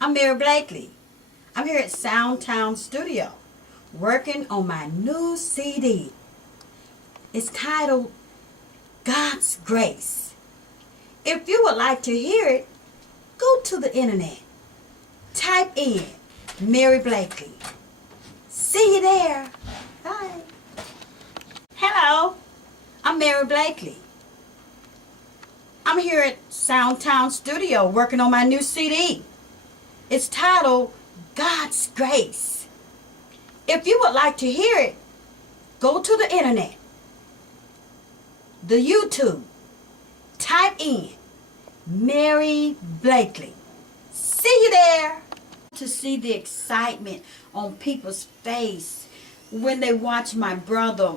I'm Mary Blakely. I'm here at Soundtown Studio working on my new CD. It's titled God's Grace. If you would like to hear it, go to the internet. Type in Mary Blakely. See you there. Bye. Hello, I'm Mary Blakely. I'm here at Soundtown Studio working on my new CD. It's titled God's Grace. If you would like to hear it, go to the internet, the YouTube, type in Mary Blakely. See you there. To see the excitement on people's face when they watch my brother,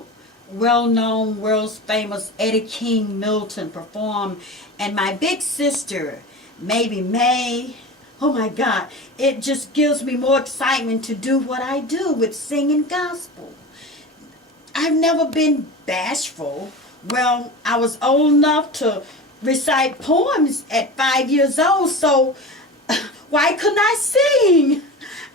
well-known, world famous Eddie King Milton perform, and my big sister, maybe May. Oh my God, it just gives me more excitement to do what I do with singing gospel. I've never been bashful. Well, I was old enough to recite poems at 5 years old, so why couldn't I sing?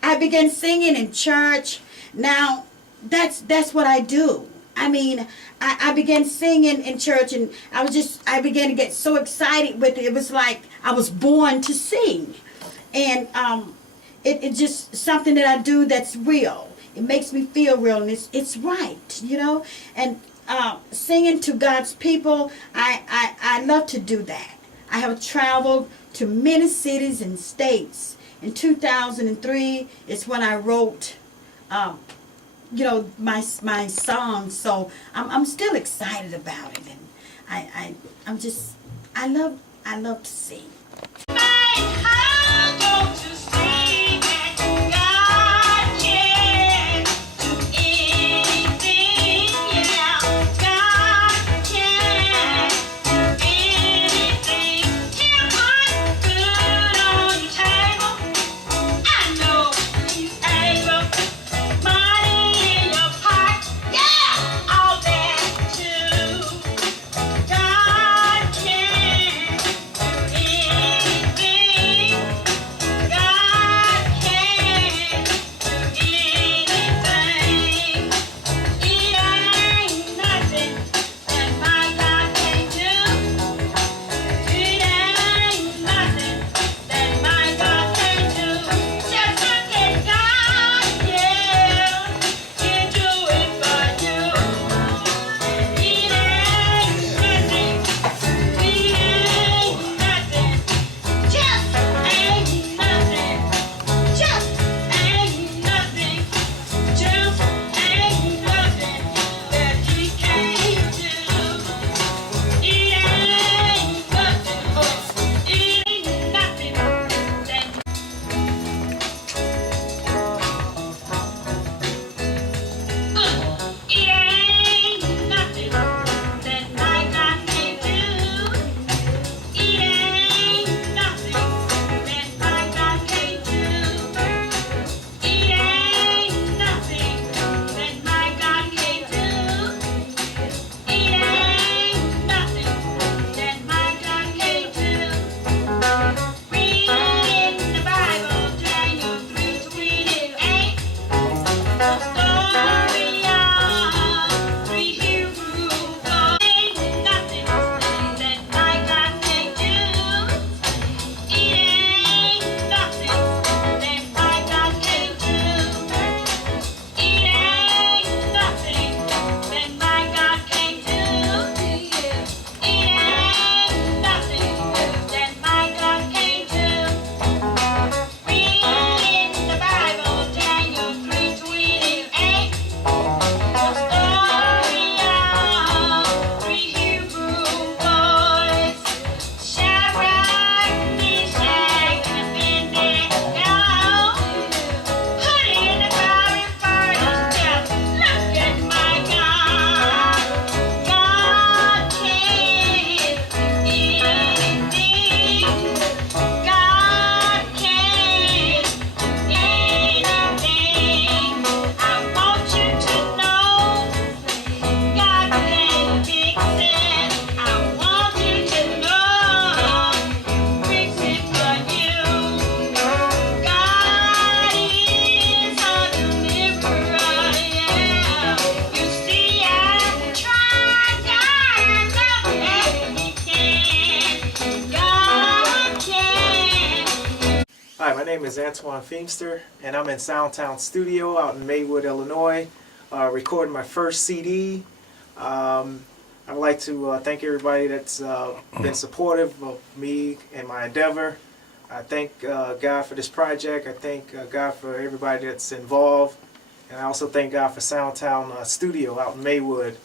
I began singing in church. Now, that's what I do. I mean, I began singing in church, and I began to get so excited with it. It was like I was born to sing. And it's just something that I do that's real. It makes me feel real, and it's right, you know. And singing to God's people, I love to do that. I have traveled to many cities and states. In 2003 is when I wrote, you know, my song. So I'm still excited about it, and I love to sing. Hi, my name is Antoine FEEMSTER, and I'm in Soundtown Studio out in Maywood, Illinois, recording my first CD. I'd like to thank everybody that's been supportive of me and my endeavor. I thank God for this project. I thank God for everybody that's involved. And I also thank God for Soundtown Studio out in Maywood.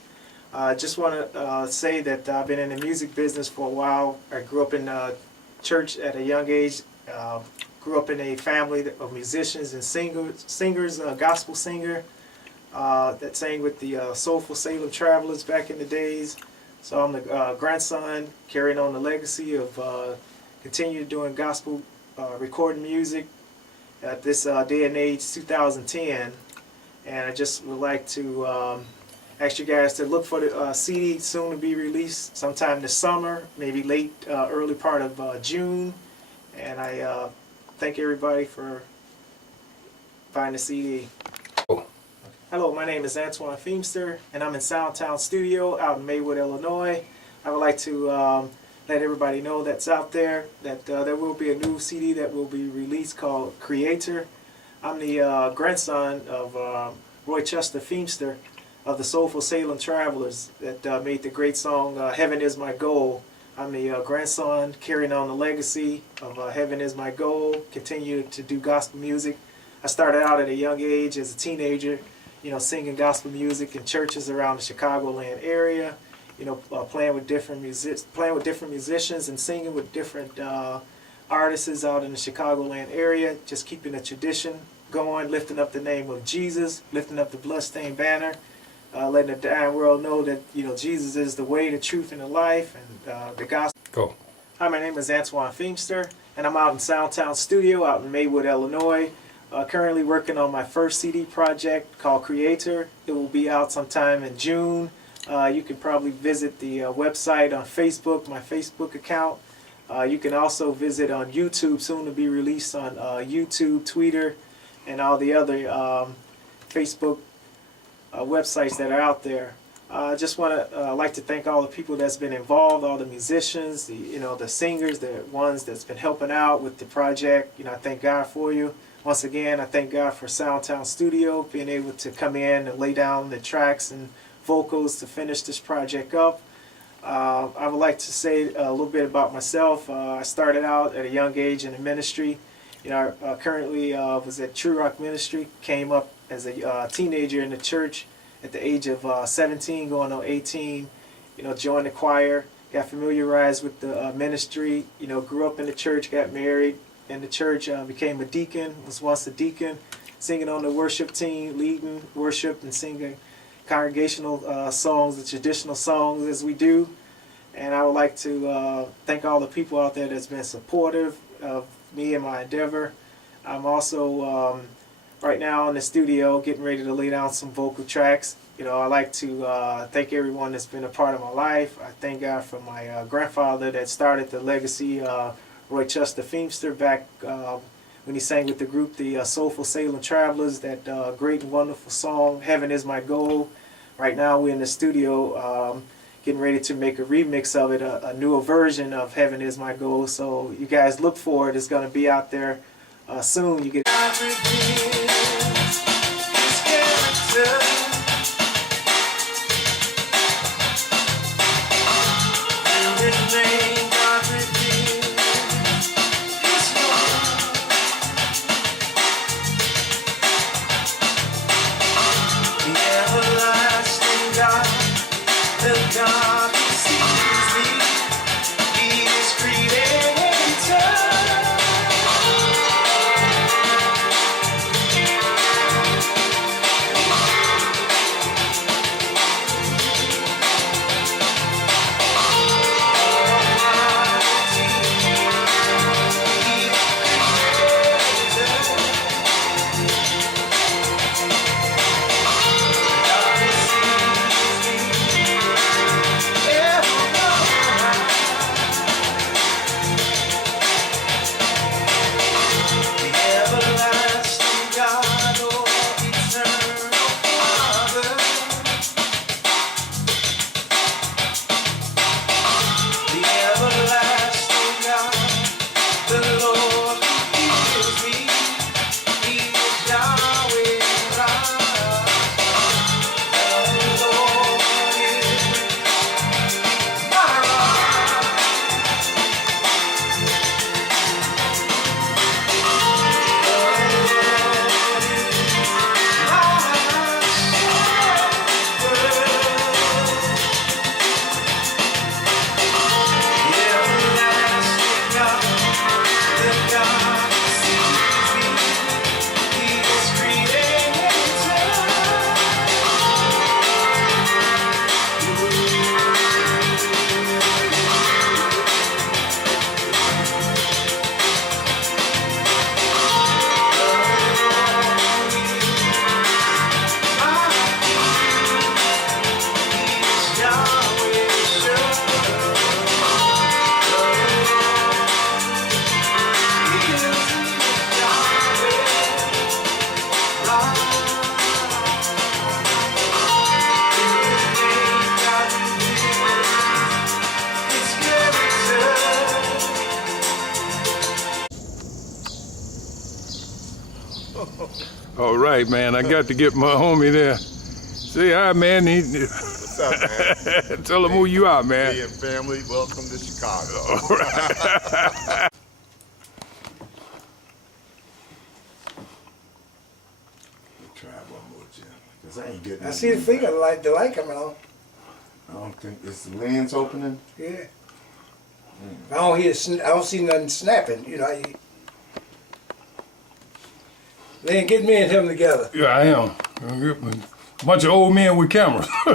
I just want to say that I've been in the music business for a while. I grew up in church at a young age. Grew up in a family of musicians and singers, gospel singer that sang with the Soulful Salem Travelers back in the days. So I'm the grandson carrying on the legacy of continue doing gospel recording music at this day and age, 2010. And I just would like to ask you guys to look for the CD soon to be released sometime this summer, maybe late, early part of June. And I thank everybody for buying the CD. Oh. Hello, my name is Antoine FEEMSTER, and I'm in Soundtown Studio out in Maywood, Illinois. I would like to let everybody know that's out there that there will be a new CD that will be released called Creator. I'm the grandson of Rochester FEEMSTER of the Soulful Salem Travelers that made the great song Heaven Is My Goal. I'm the grandson carrying on the legacy of Heaven Is My Goal, continue to do gospel music. I started out at a young age as a teenager, singing gospel music in churches around the Chicagoland area, playing with different musicians and singing with different artists out in the Chicagoland area, just keeping the tradition going, lifting up the name of Jesus, lifting up the bloodstained banner. Letting the dying world know that Jesus is the way, the truth, and the life, and the gospel. Go. Hi, my name is Antoine FEEMSTER, and I'm out in Soundtown Studio out in Maywood, Illinois. Currently working on my first CD project called Creator. It will be out sometime in June. You can probably visit the website on Facebook, my Facebook account. You can also visit on YouTube, soon to be released on YouTube, Twitter, and all the other Facebook websites that are out there. I just want to like to thank all the people that's been involved, all the musicians, the singers, the ones that's been helping out with the project. I thank God for you. Once again, I thank God for Soundtown Studio being able to come in and lay down the tracks and vocals to finish this project up. I would like to say a little bit about myself. I started out at a young age in the ministry. I currently was at True Rock Ministry, came up as a teenager in the church at the age of 17, going on 18, joined the choir, got familiarized with the ministry, grew up in the church, got married in the church, became a deacon, was once a deacon, singing on the worship team, leading worship and singing congregational songs, the traditional songs as we do. And I would like to thank all the people out there that's been supportive of me and my endeavor. I'm also right now in the studio getting ready to lay down some vocal tracks. I like to thank everyone that's been a part of my life. I thank God for my grandfather that started the legacy, Rochester FEEMSTER, back when he sang with the group, the Soulful Salem Travelers, that great and wonderful song, Heaven Is My Goal. Right now we're in the studio getting ready to make a remix of it, a newer version of Heaven Is My Goal. So you guys look for it. It's going to be out there soon. You get All right, man. I got to get my homie there. Say hi, man. What's up, man? Tell him who you are, man. Hey and family, welcome to Chicago. All right. Try one more, Jim. Cause I ain't getting. I see the finger light, the light coming on. I don't think it's the lens opening. Yeah. I don't hear. I don't see nothing snapping. You know. Then get me and him together. Yeah, I am. A bunch of old men with cameras. Man,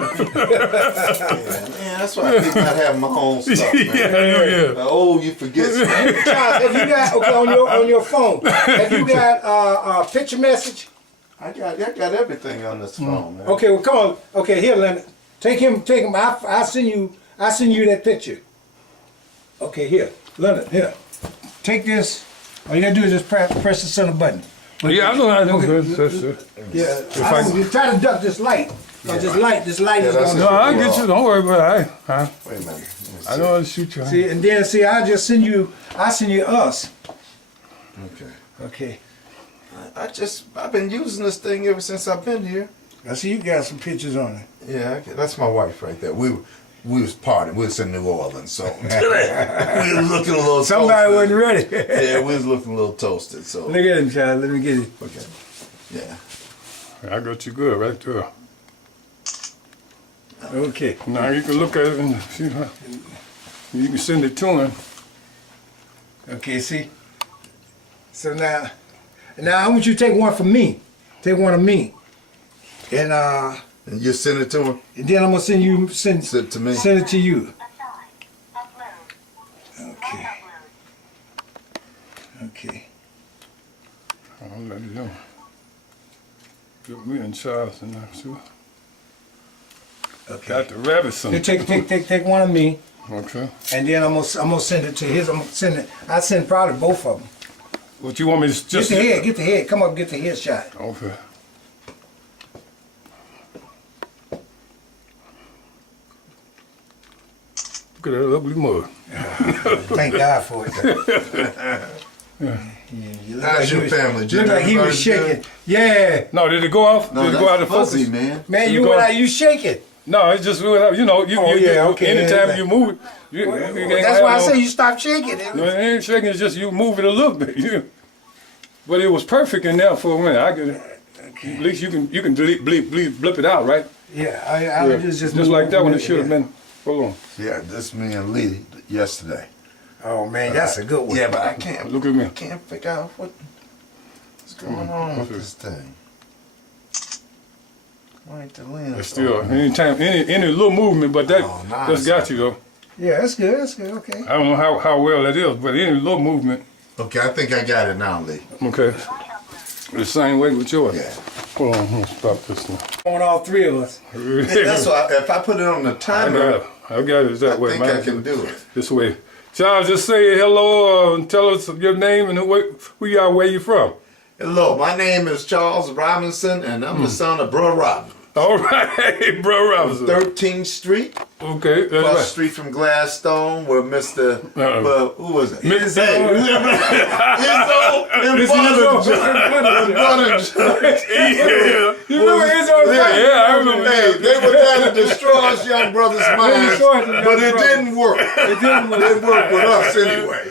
that's why I think about having my own stuff, man. yeah. Oh, you forget stuff. Charles, have you got on your phone? Have you got a picture message? I got everything on this phone, man. Okay, well come on. Okay, here, Leonard. Take him. I send you that picture. Okay, here, Leonard. Here, take this. All you gotta do is just press the center button. But Yeah, I know how to do okay. it. Yeah, you try to duck this light. Yeah. This light is that's gonna. No, I get you. Don't worry about it. Wait a minute. I know how to shoot you. See, and then see, I send you us. Okay. Okay. I've been using this thing ever since I've been here. I see you got some pictures on it. Yeah, that's my wife right there. We was partying. We was in New Orleans, so we was looking a little. Somebody toasted. wasn't ready. Yeah, we was looking a little toasted. So Look at him, child. Let me get it. okay. Yeah. I got you good right there. Okay. Now you can look at it and see how you can send it to him. Okay, see? So now I want you to take one from me. Take one of me. And you send it to him. And then I'm gonna send Send it to me. Send it to you. Okay. Okay. I'll let you know. Get me and Charles and that too. Okay. Got the Robinson. You take one of me, Okay. and then I'm gonna send it to his. I'm gonna send it. I send probably both of them. What you want me to just? Get the head. Come up, get the head shot. Okay. Look at that ugly mug. Thank God for it. You look How's like your he was- family, Jim? Look like he was Everybody's shaking. good? Yeah. No, did it go off? No, did it that's go out of fuzzy, focus? man. Man, you go- went out, you shaking. No, it's just you know you. Oh, yeah, okay, Anytime yeah. you move it, you can't That's have why I no- say you stop shaking. No, it ain't shaking. It's just you move it a little bit. But it was perfect in there for a minute. I could. At least you can blip it out, right? Yeah, I Yeah. just Just like that one. It yeah. should have been. Hold on. Yeah, this me and Lee yesterday. Oh man, that's a good one. Yeah, but I can't. Look at me. I can't figure out what's going on with this thing. Why ain't the lens? It's still open? anytime any little movement, but that Oh, nice. that's got you though. Yeah, that's good. That's good. Okay. I don't know how well that is, but any little movement. Okay, I think I got it now, Lee. Okay. The same way with yours. Yeah. Hold on, I'm gonna stop this now. On all three of us. That's why if I put it on the timer, I got it that I way. think I can do it. This way. Charles, just say hello and tell us your name and who you are, where you from. Hello, my name is Charles Robinson, and I'm the son of Bro Robinson. All right, bro Robinson. 13th Street, Okay, that's across the right. street from Gladstone, where Mr. who was it? Mr. Hey, Izzo and Butter. You remember his old Yeah, I remember. Hey, they were trying to destroy us young brothers' minds, destroy the young but it brothers. didn't work. It didn't work with us anyway.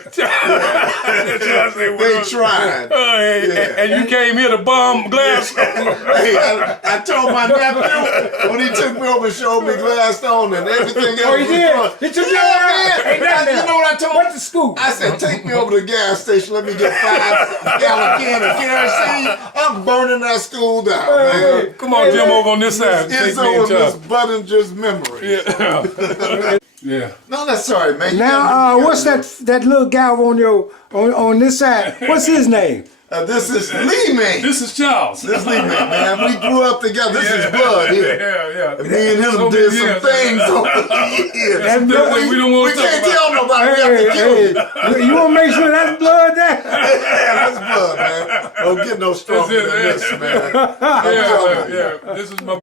They tried. And you came here to bomb glass. Hey, I told my nephew when he took me over and showed me Gladstone and everything else. Oh, he was did? fun. He took you Yeah, around? man. Ain't nothing You know what I told him? Went to school. I said, take me over to the gas station. Let me get 5-gallon can of kerosene. I'm burning that school down, man. Come on, Jim, over on this side. Take me Izzo and and Miss Charles. Buttinger's memory. Yeah. Yeah. No, that's all right, man. You Now, gotta- what's that little guy on this side? What's his name? This is Lee Man. This is Charles. This is Lee Man. We grew up together. This is Bud here. Yeah. Me and him So did many some years. things over the years. That blood, we don't want We to can't talk about. tell nobody. We have to kill him. you want to make sure that's blood there? Yeah, that's Bud, man. Don't get no stronger That's it, than man. this, man. I'm telling you. Yeah. This is my